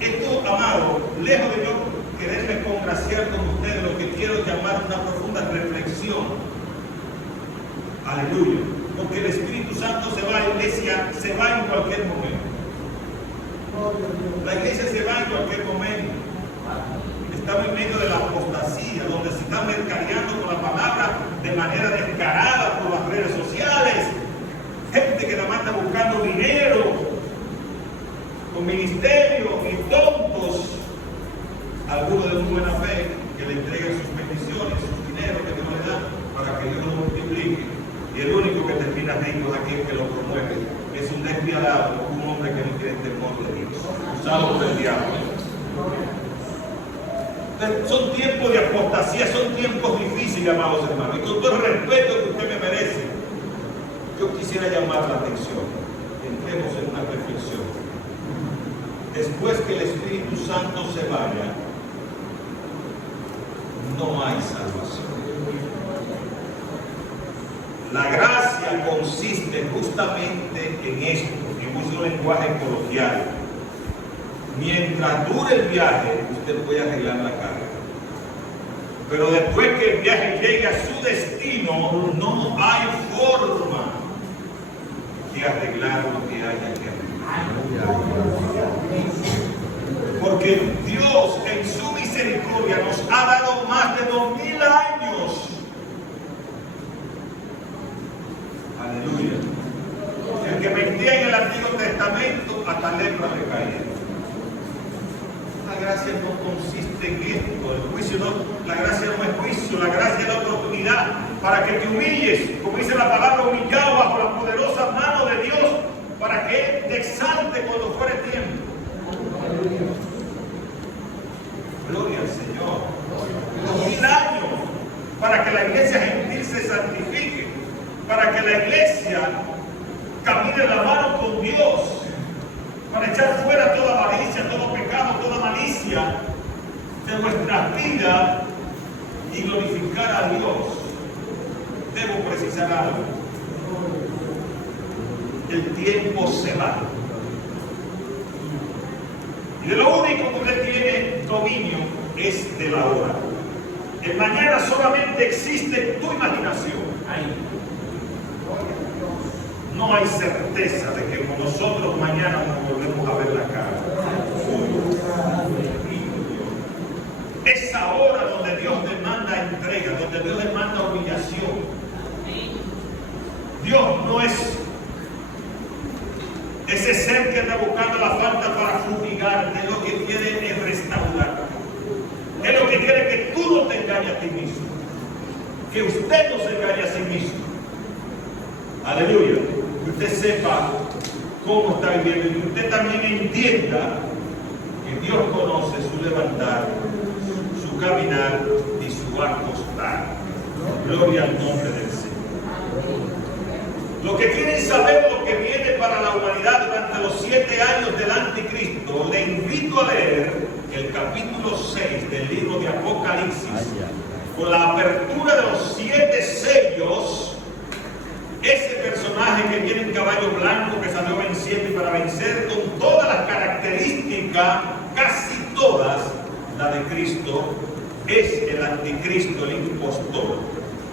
esto, amado, lejos de yo quererme congraciar con ustedes, lo que quiero llamar una profunda reflexión. Aleluya. Porque el Espíritu Santo se va a la iglesia, se va en cualquier momento. La iglesia se va en cualquier momento. Estamos en medio de la apostasía, donde se está mercadeando con la palabra de manera descarada por las redes sociales. Gente que nada más está buscando dinero, con ministerios y tontos, algunos de muy buena fe, que le entreguen sus bendiciones, sus dinero que Dios le da, para que Dios lo multiplique. Y el único que termina rico aquí es que lo promueve. Es un despiadado, un hombre que no tiene temor de Dios, usado por el diablo. Son tiempos de apostasía, son tiempos difíciles, amados hermanos. Y con todo el respeto que usted me merece, yo quisiera llamar la atención. Entremos en una reflexión. Después que el Espíritu Santo se vaya, no hay salvación. La gracia consiste justamente en esto, en un lenguaje coloquial. Mientras dure el viaje, usted puede arreglar la carga. Pero después que el viaje llegue a su destino, no hay forma de arreglar lo que haya que arreglar. Porque Dios en su misericordia nos ha dado más de 2000 años. Aleluya. El que mentía en el Antiguo Testamento, hasta lepra le caía. La gracia no consiste en esto, el juicio no, la gracia no es juicio, la gracia es la oportunidad para que te humilles, como dice la palabra, humillado bajo la poderosa mano de Dios, para que Él te exalte cuando fuere tiempo. Gloria al Señor. 2000 años para que la iglesia gentil se santifique, para que la iglesia camine la mano con Dios, para echar fuera toda avaricia, todo pecado, toda malicia de nuestras vidas y glorificar a Dios. Debo precisar algo. El tiempo se va. Y de lo único que usted tiene dominio es de la hora. El mañana solamente existe en tu imaginación. No hay certeza de que con nosotros mañana nos volvemos a ver la cara. Esa hora donde Dios demanda entrega, donde Dios demanda humillación. Dios no es ese ser que anda buscando la falta para fumigarte. Lo que quiere es restaurar. Es lo que quiere que tú no te engañes a ti mismo. Que usted no se engañe a sí mismo. Aleluya. Que usted sepa cómo está viviendo y que usted también entienda que Dios conoce su levantar, su caminar y su acostar. Gloria al nombre del Señor. Los que quieren saber lo que viene para la humanidad durante los 7 años del anticristo, le invito a leer el capítulo 6 del libro de Apocalipsis, con la apertura de los 7 sellos. Ese personaje que viene en caballo blanco, que salió venciendo y para vencer, con todas las características, casi todas, la de Cristo, es el anticristo, el impostor.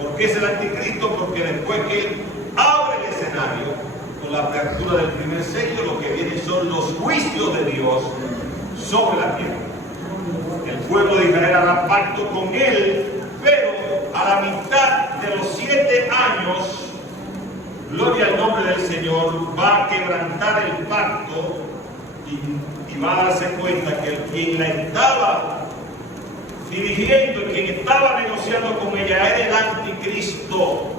¿Por qué es el anticristo? Porque después que él abre el escenario, con la apertura del primer sello, lo que viene son los juicios de Dios sobre la tierra. El pueblo de Israel hará pacto con él, pero a la mitad de los 7 años, gloria al nombre del Señor, va a quebrantar el pacto y va a darse cuenta que quien la estaba dirigiendo, quien estaba negociando con ella, era el anticristo.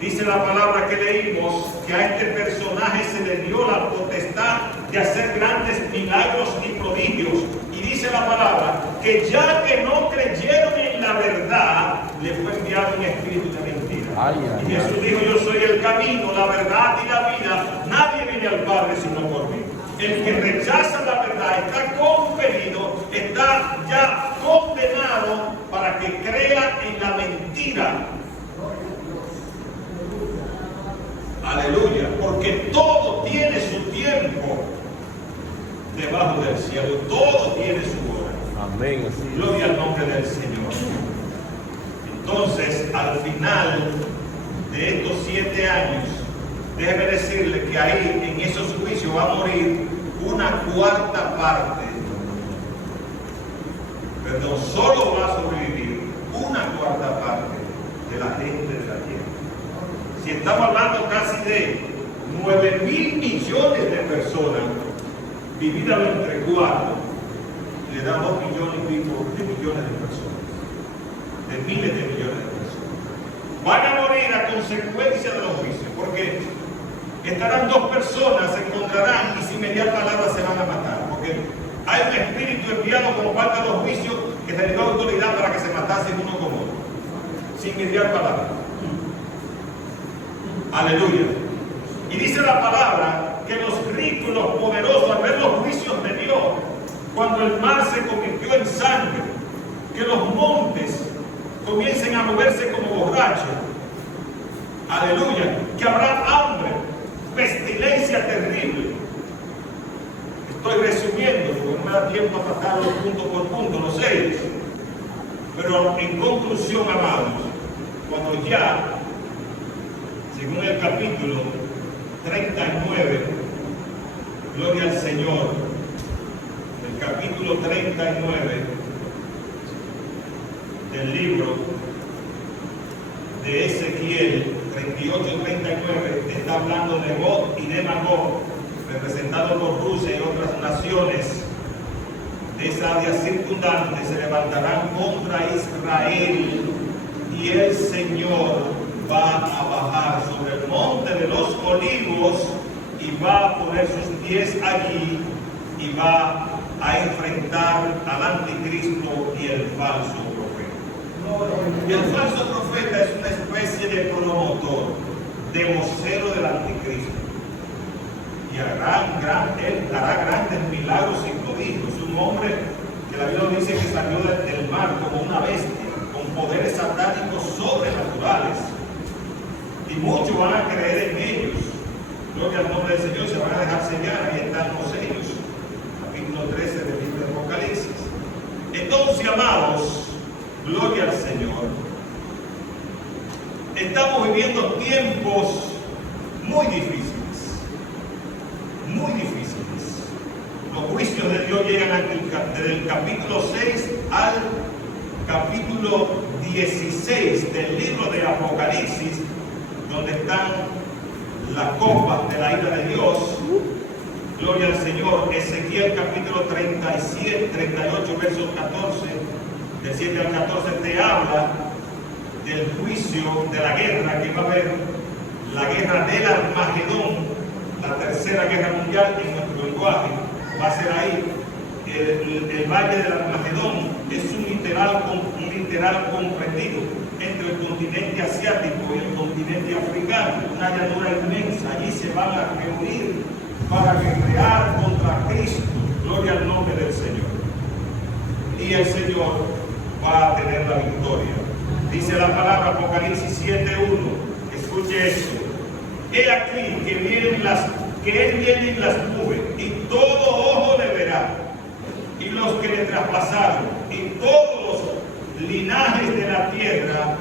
Dice la palabra que leímos que a este personaje se le dio la potestad de hacer grandes milagros y prodigios. Y dice la palabra que ya que no creyeron en la verdad, le fue enviado un espíritu de mentira. Y Jesús dijo: yo soy el camino, la verdad y la vida. Nadie viene al Padre sino por mí. El que rechaza la verdad está compelido, está ya condenado para que crea en la mentira. Aleluya, porque todo tiene su tiempo debajo del cielo, todo tiene su hora. Amén. Gloria al nombre del Señor. Entonces, al final de estos 7 años, déjeme decirle que ahí, en esos juicios, va a morir una 4ª parte. Perdón, solo va a sobrevivir una 4ª parte de la gente de la tierra. Si estamos hablando casi de 9.000 millones de personas, divídalo entre 4, le da 2 millones y pico de millones de personas, de miles de millones de personas. Van a morir a consecuencia de los juicios, porque estarán 2 personas, se encontrarán y sin mediar palabra se van a matar, porque hay un espíritu enviado como parte de los juicios que se le dio autoridad para que se matasen uno con otro, sin mediar palabra. Aleluya. Y dice la palabra que los ricos y los poderosos, al ver los juicios de Dios, cuando el mar se convirtió en sangre, que los montes comiencen a moverse como borrachos. Aleluya. Que habrá hambre, pestilencia terrible. Estoy resumiendo porque no me da tiempo a tratarlo punto por punto, los sellos. Pero en conclusión, amados, cuando ya, según el capítulo 39, gloria al Señor, el capítulo 39 del libro de Ezequiel 38-39 está hablando de Gog y de Magog, representados por Rusia y otras naciones de esa área circundante, se levantarán contra Israel y el Señor va a bajar sobre el monte de los olivos y va a poner sus pies allí y va a enfrentar al anticristo y el falso profeta. Y el falso profeta es una especie de promotor, de vocero del anticristo. Y él hará grandes milagros y prodigios. Es un hombre que la Biblia dice que salió del mar como una bestia, con poderes satánicos sobrenaturales. Y muchos van a creer en ellos. Gloria al nombre del Señor, se van a dejar sellar. Ahí están los sellos. Capítulo 13 del libro de Apocalipsis. Entonces, amados, gloria al Señor. Estamos viviendo tiempos muy difíciles. Muy difíciles. Los juicios de Dios llegan desde el capítulo 6 al capítulo 16 del libro de Apocalipsis, donde están las copas de la ira de Dios. Gloria al Señor. Ezequiel capítulo 37, 38, versos 14, del 7 al 14, te habla del juicio, de la guerra que va a haber, la guerra del Armagedón, la tercera guerra mundial en nuestro lenguaje. Va a ser ahí. El valle del Armagedón es un literal comprendido entre el continente asiático y el continente africano, una llanura inmensa. Allí se van a reunir para guerrear contra Cristo. Gloria al nombre del Señor. Y el Señor va a tener la victoria. Dice la palabra Apocalipsis 7:1. Escuche esto. He aquí que Él viene en las nubes, y todo ojo le verá, y los que le traspasaron, y todos los linajes de la tierra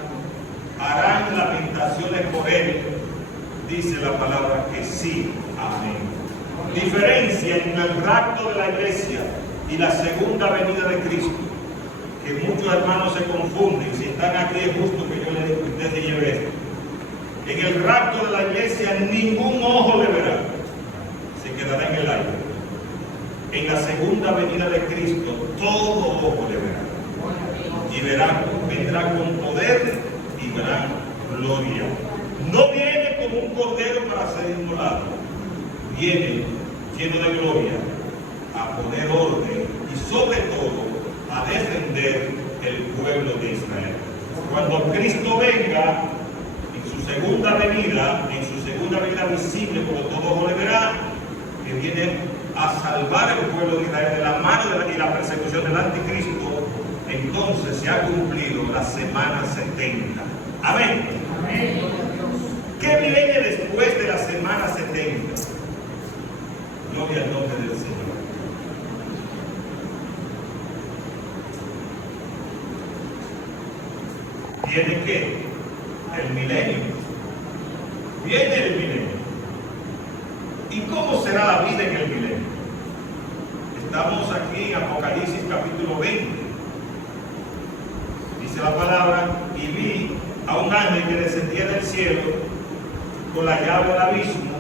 harán lamentaciones por él. Dice la palabra que sí. Amén. Diferencia entre el rapto de la iglesia y la segunda venida de Cristo, que muchos hermanos se confunden. Si están aquí es justo que yo les diga que ustedes se lleven esto. En el rapto de la iglesia ningún ojo le verá, se quedará en el aire. En la segunda venida de Cristo todo ojo le verá, y vendrá con poder y gran gloria. No viene como un cordero para ser inmolado, viene lleno de gloria a poner orden y sobre todo a defender el pueblo de Israel. Cuando Cristo venga en su segunda venida visible, como todo ojo le verá, que viene a salvar el pueblo de Israel de la mano y la persecución del anticristo, entonces se ha cumplido la semana 70. Amén. Amén. ¿Qué viene después de la semana 70? Gloria al nombre del Señor. ¿Viene qué? El milenio. Viene el milenio. ¿Y cómo será la vida en el milenio? Estamos aquí en Apocalipsis capítulo 20. Dice la palabra: y vi a un ángel que descendía del cielo con la llave del abismo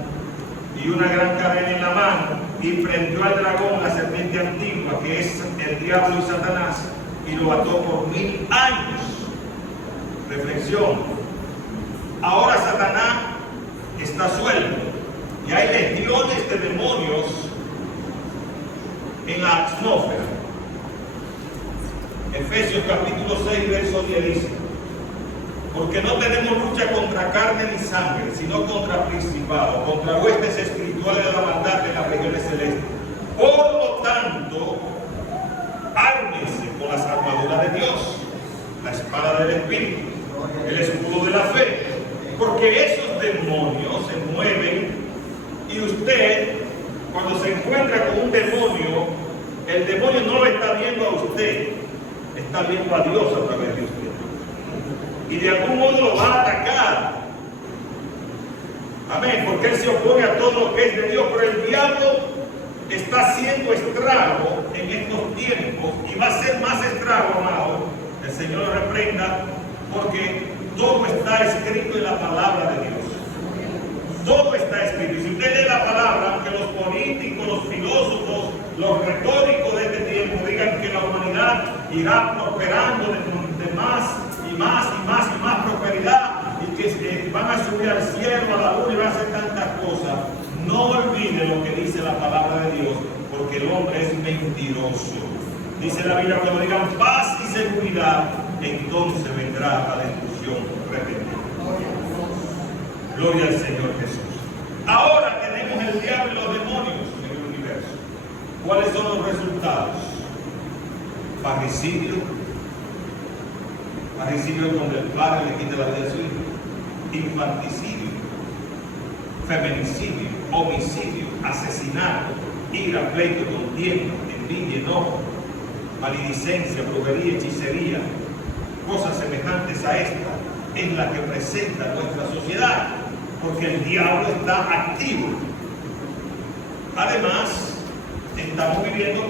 y una gran cadena en la mano, y prendió al dragón, la serpiente antigua, que es el diablo y Satanás, y lo ató por 1000 años. Reflexión. Ahora Satanás está suelto y hay legiones de demonios en la atmósfera. Efesios capítulo 6, verso 10 dice: porque no tenemos lucha contra carne ni sangre, sino contra principados, contra huestes espirituales de la maldad en las regiones celestes. Por lo tanto, ármense con las armaduras de Dios, la espada del Espíritu, el escudo de la fe, porque esos demonios se mueven, y usted, cuando se encuentra con un demonio, el demonio no lo está viendo a usted, está viendo a Dios a través de usted. Y de algún modo lo va a atacar. Amén, porque él se opone a todo lo que es de Dios, pero el diablo está haciendo estrago en estos tiempos y va a ser más estrago, amado. El Señor lo reprenda, porque todo está escrito en la palabra de Dios. Todo está escrito. Y si usted lee la palabra, aunque los políticos, los filósofos, los retóricos de este tiempo digan que la humanidad irá prosperando de más y más y más y más prosperidad, y que van a subir al cielo, a la luna y van a hacer tantas cosas, no olvide lo que dice la palabra de Dios, porque el hombre es mentiroso. Dice la Biblia, cuando digan paz y seguridad, entonces vendrá la destrucción repentina. Gloria al Señor Jesús. Ahora tenemos el diablo y los demonios en el universo. ¿Cuáles son los resultados? Parricidio. Parricidio es donde el padre le quita la vida a su hijo. Infanticidio. Feminicidio. Homicidio. Asesinato. Ira, pleito, contienda, envidia, enojo. Maledicencia, brujería, hechicería. Cosas semejantes a esta en la que presenta nuestra sociedad, porque el diablo está activo. Además, estamos viviendo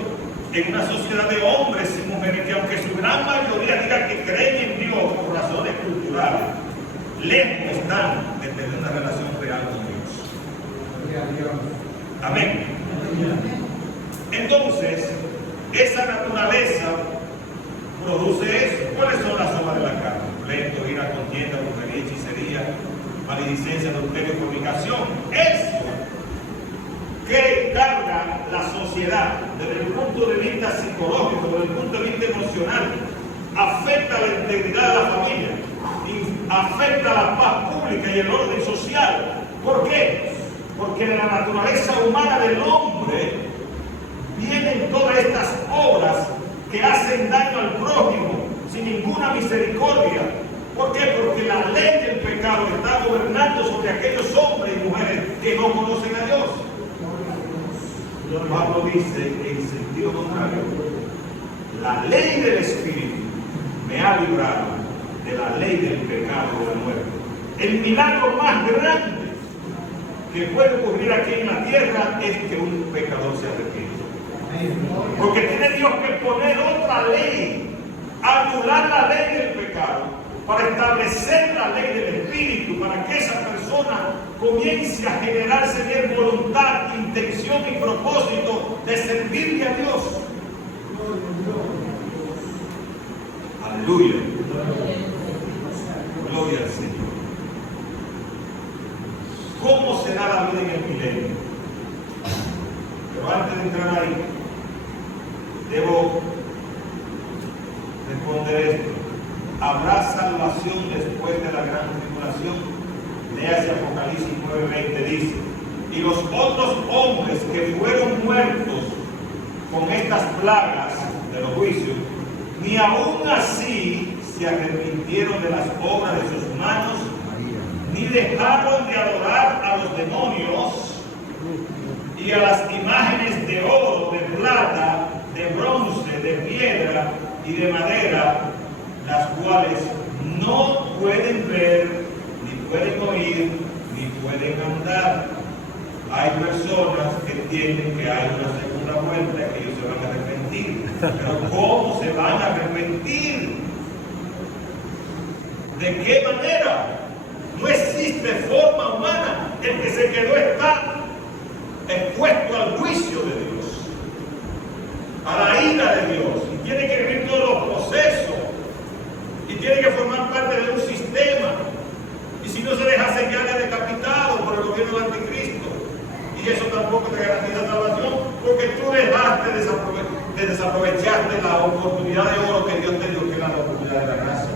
en una sociedad de hombres y mujeres que, aunque su gran mayoría diga que creen en Dios por razones culturales, lejos están de tener una relación real con Dios. Amén. Entonces, esa naturaleza produce eso. ¿Cuáles son las obras de la carne? Pleito, ira, contienda, brujería, hechicería, maledicencia, adulterio, fornicación. Eso que carga la sociedad desde el punto de vista psicológico, desde el punto de vista emocional, afecta la integridad de la familia, afecta la paz pública y el orden social. ¿Por qué? Porque de la naturaleza humana del hombre vienen todas estas obras que hacen daño al prójimo sin ninguna misericordia. ¿Por qué? Porque la ley del pecado está gobernando sobre aquellos hombres y mujeres que no conocen a Dios. Pablo dice en sentido contrario: la ley del Espíritu me ha librado de la ley del pecado y de la muerte. El milagro más grande que puede ocurrir aquí en la tierra es que un pecador se arrepienta. Porque tiene Dios que poner otra ley, anular la ley del pecado, para establecer la ley del Espíritu, para que esa persona comience a generarse bien voluntad, intención y propósito de servirle a Dios. Aleluya. Gloria al Señor. ¿Cómo será la vida en el milenio? Pero antes de entrar ahí, debo responder esto. ¿Habrá salvación después de la gran tribulación? Léase Apocalipsis 9:20, dice: y los otros hombres que fueron muertos con estas plagas de los juicios, ni aún así se arrepintieron de las obras de sus manos, ni dejaron de adorar a los demonios y a las imágenes de oro, de plata, de bronce, de piedra y de madera, las cuales no pueden ver, ni pueden oír, ni pueden andar. Hay personas que entienden que hay una segunda vuelta, que ellos se van a arrepentir. Pero ¿cómo se van a arrepentir? ¿De qué manera? No existe forma humana. El que se quedó está expuesto al juicio de Dios, a la ira de Dios, y tiene que vivir todos los procesos, y tiene que formar parte de un sistema, y si no se deja sellar es decapitado por el gobierno del anticristo, y eso tampoco te garantiza salvación, porque tú dejaste de desaprovecharte la oportunidad de oro que Dios te dio, que es la oportunidad de la gracia.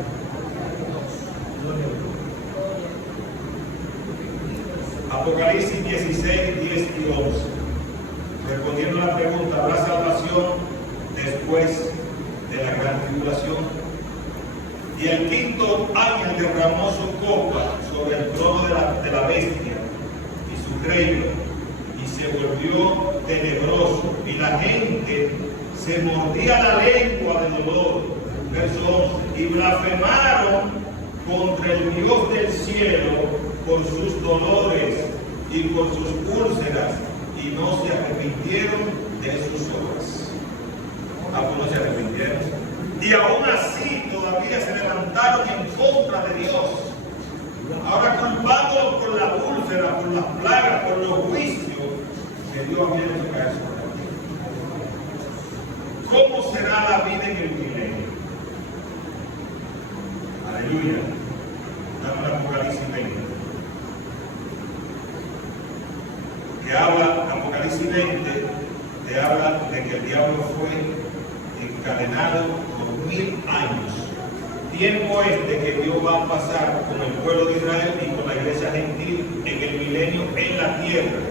Apocalipsis 16, 10 y 11. Respondiendo a la pregunta: ¿habrá salvación después de la gran tribulación? Y el quinto ángel derramó su copa sobre el trono de la bestia y su reino, y se volvió tenebroso, y la gente se mordía la lengua de dolor Verso 11. Y blasfemaron contra el Dios del cielo por sus dolores y por sus úlceras, y no se arrepintieron de sus obras. Algunos se arrepintieron. Y aún así todavía se levantaron en contra de Dios. Ahora culpándolos por la úlcera, por las plagas, por los juicios que Dios había hecho caer sobre ellos. ¿Cómo será la vida en el milenio? Aleluya. Dame el Apocalipsis 20. Que habla, Apocalipsis 20, te habla de que el diablo fue encadenado por 1000 años. Tiempo este que Dios va a pasar con el pueblo de Israel y con la iglesia gentil en el milenio en la tierra.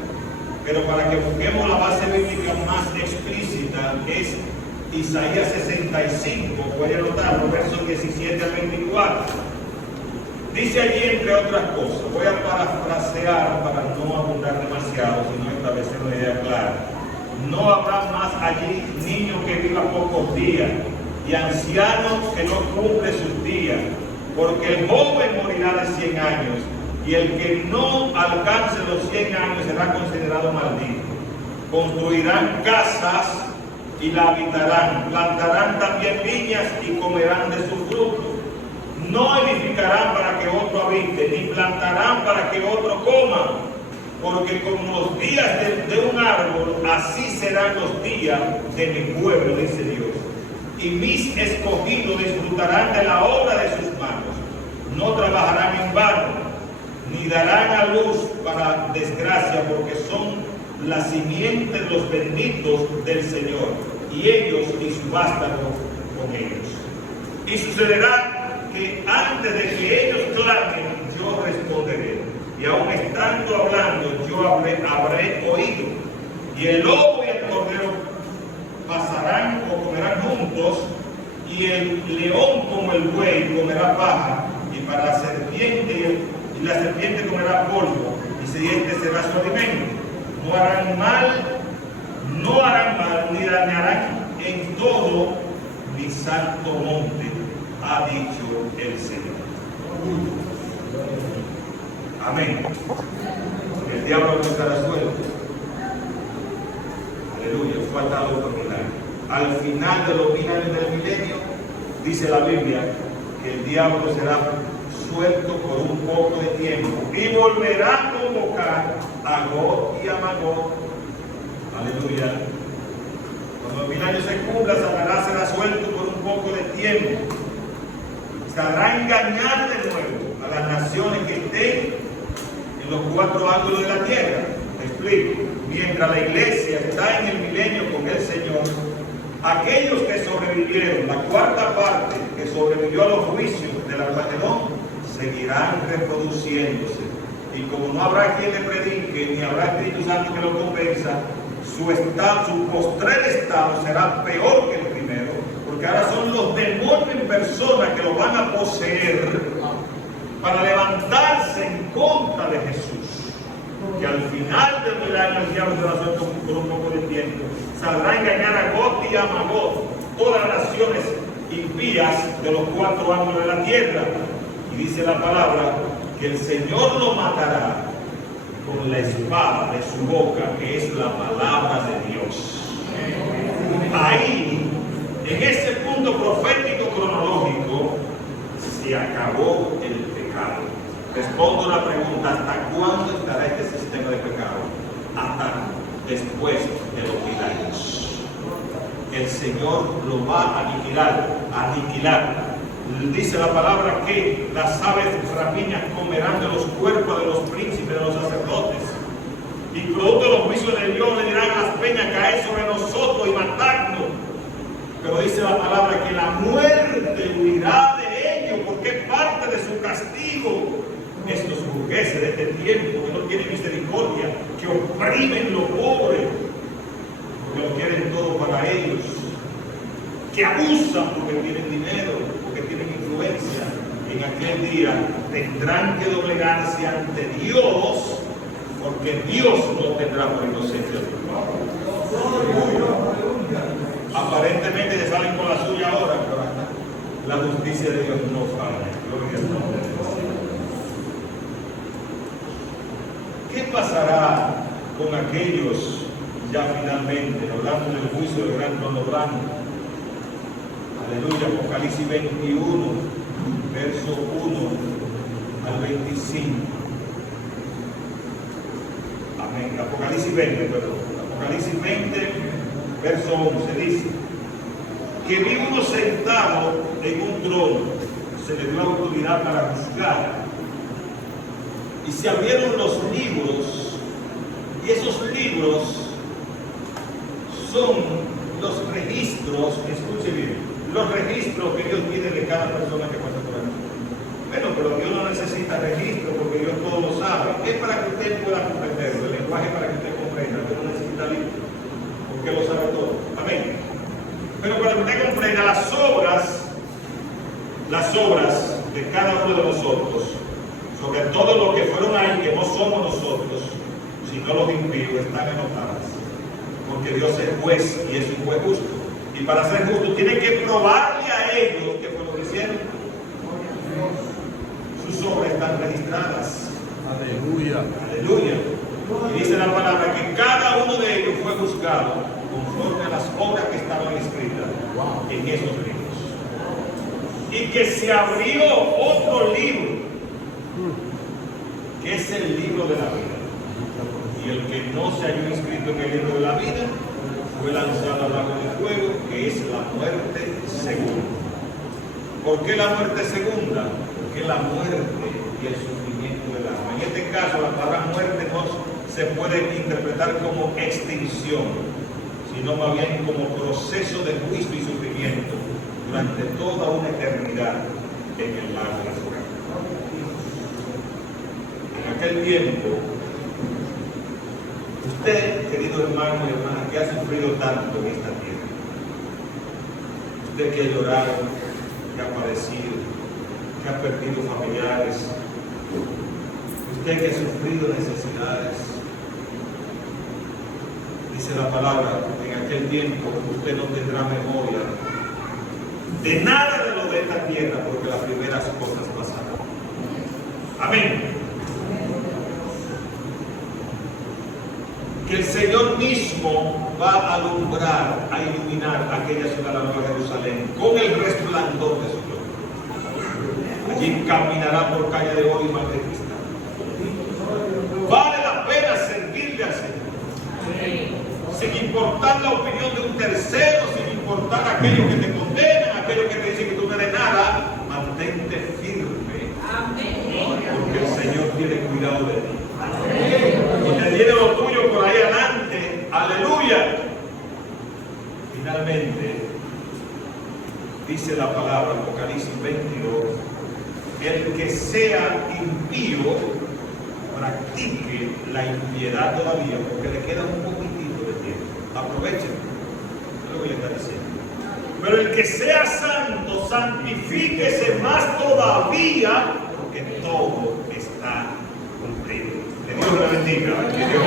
Pero para que busquemos la base bíblica más explícita es Isaías 65, voy a anotarlo, versos 17 al 24. Dice allí, entre otras cosas, voy a parafrasear para no abundar demasiado, sino establecer una idea clara. No habrá más allí niño que viva pocos días, y anciano que no cumple sus días, porque el joven morirá de 100 años, y el que no alcance los 100 años será considerado maldito. Construirán casas y la habitarán, plantarán también viñas y comerán de su fruto. No edificarán para que otro habite, ni plantarán para que otro coma, porque como los días de un árbol, así serán los días de mi pueblo, dice Dios. Y mis escogidos disfrutarán de la obra de sus manos. No trabajarán en vano, ni darán a luz para desgracia, porque son la simiente de los benditos del Señor, y ellos y su vástago con ellos. Y sucederá que antes de que ellos clamen, yo responderé. Y aun estando hablando, yo habré oído. Y el lobo y el cordero pasarán o comerán juntos, y el león como el buey comerá paja, y para la serpiente y la serpiente comerá polvo, y si este será su alimento. No harán mal, ni dañarán en todo mi santo monte, ha dicho el Señor. Amén. El diablo no estará suelto. Aleluya, fue atado por milagro. Al final de los 1000 años del milenio, dice la Biblia que el diablo será suelto por un poco de tiempo y volverá a convocar a Gog y a Magog. Aleluya. Cuando los 1000 años se cumplan, Satanás será suelto por un poco de tiempo. Se hará engañar de nuevo a las naciones que estén en los 4 ángulos de la tierra. Me explico. Mientras la iglesia está en el milenio con el Señor, aquellos que sobrevivieron, la cuarta parte que sobrevivió a los juicios del Armagedón, seguirán reproduciéndose. Y como no habrá quien le predique, ni habrá Espíritu Santo que lo convenza, su postrer estado será peor que el primero, porque ahora son los demonios en persona que lo van a poseer para levantarse en contra de Jesús. Que al final del milenio el diablo será suelto por un poco de tiempo. Saldrá a engañar a Gog y a Magog, todas las naciones impías de los 4 ángulos de la tierra. Y dice la palabra que el Señor lo matará con la espada de su boca, que es la palabra de Dios. Ahí, en ese punto profético cronológico, se acabó el pecado. Respondo la pregunta: ¿hasta cuándo estará este sistema de pecado? Hasta después de los 1000 años. El Señor lo va a aniquilar. Dice la palabra que las aves rapiñas comerán de los cuerpos de los príncipes, de los sacerdotes. Y producto de los juicios de Dios le dirán a las peñas caer sobre nosotros y matarnos. Pero dice la palabra que la muerte huirá de ellos, porque es parte de su castigo. Estos burgueses de este tiempo que no tienen misericordia, que oprimen lo pobre, porque lo quieren todo para ellos, que abusan porque tienen dinero, porque tienen influencia, en aquel día tendrán que doblegarse ante Dios, porque Dios no tendrá por inocencia. Aparentemente se salen con la suya ahora, pero La justicia de Dios no falla. Gloria al nombre de Dios. ¿Qué pasará con aquellos, ya finalmente, hablando del juicio del gran trono blanco? Aleluya, Apocalipsis 21, verso 1 al 25. Amén. Apocalipsis 20, perdón. Apocalipsis 20, verso 11 dice: que vi uno sentado en un trono, se le dio autoridad para juzgar, y se abrieron los libros, y esos libros son los registros, escuche bien, los registros que Dios tiene de cada persona que pasa por aquí. Bueno, pero Dios no necesita registro porque Dios todo lo sabe. Es para que usted pueda comprenderlo, el lenguaje para que usted comprenda. Dios no necesita libro, porque Él lo sabe todo. Amén. Pero para que usted comprenda las obras de cada uno de nosotros, sobre todo los que fueron ahí, que no somos nosotros, sino los impíos, están anotadas. Porque Dios es juez y es un juez justo. Y para ser justo tiene que probarle a ellos que fue lo que hicieron. Sus obras están registradas. Aleluya. Aleluya. Y dice la palabra que cada uno de ellos fue juzgado conforme a las obras que estaban escritas en esos libros. Y que se abrió otro libro, que es el libro de la vida. Y el que no se halló inscrito en el libro de la vida fue lanzado al lago de fuego, que es la muerte segunda. ¿Por qué la muerte segunda? Porque la muerte y el sufrimiento del alma. En este caso, la palabra muerte no se puede interpretar como extinción, sino más bien como proceso de juicio y sufrimiento durante toda una eternidad en el lago de fuego. En aquel tiempo, usted, querido hermano y hermana, que ha sufrido tanto en esta tierra, usted que ha llorado, que ha padecido, que ha perdido familiares, usted que ha sufrido necesidades, dice la palabra, en aquel tiempo usted no tendrá memoria de nada de lo de esta tierra, porque las primeras cosas pasaron. Amén. Que el Señor mismo va a alumbrar, a iluminar aquella ciudad, la Nueva Jerusalén, con el resplandor de su gloria. Allí caminará por calle de oro y mar de cristal. Vale la pena servirle al Señor, sin importar la opinión de un tercero, sin importar aquellos que te condenan, aquellos que te dicen que tú no eres nada. Mantente firme, porque el Señor tiene cuidado de ti. Y te tiene lo tuyo por ahí adelante. Aleluya. Finalmente, dice la palabra, Apocalipsis 22, el que sea impío practique la impiedad todavía, porque le queda un poquitito de tiempo. Aprovechen. Es lo que le está diciendo. Pero el que sea santo, santifíquese más todavía, porque todo está cumplido. Que Dios le bendiga. Que Dios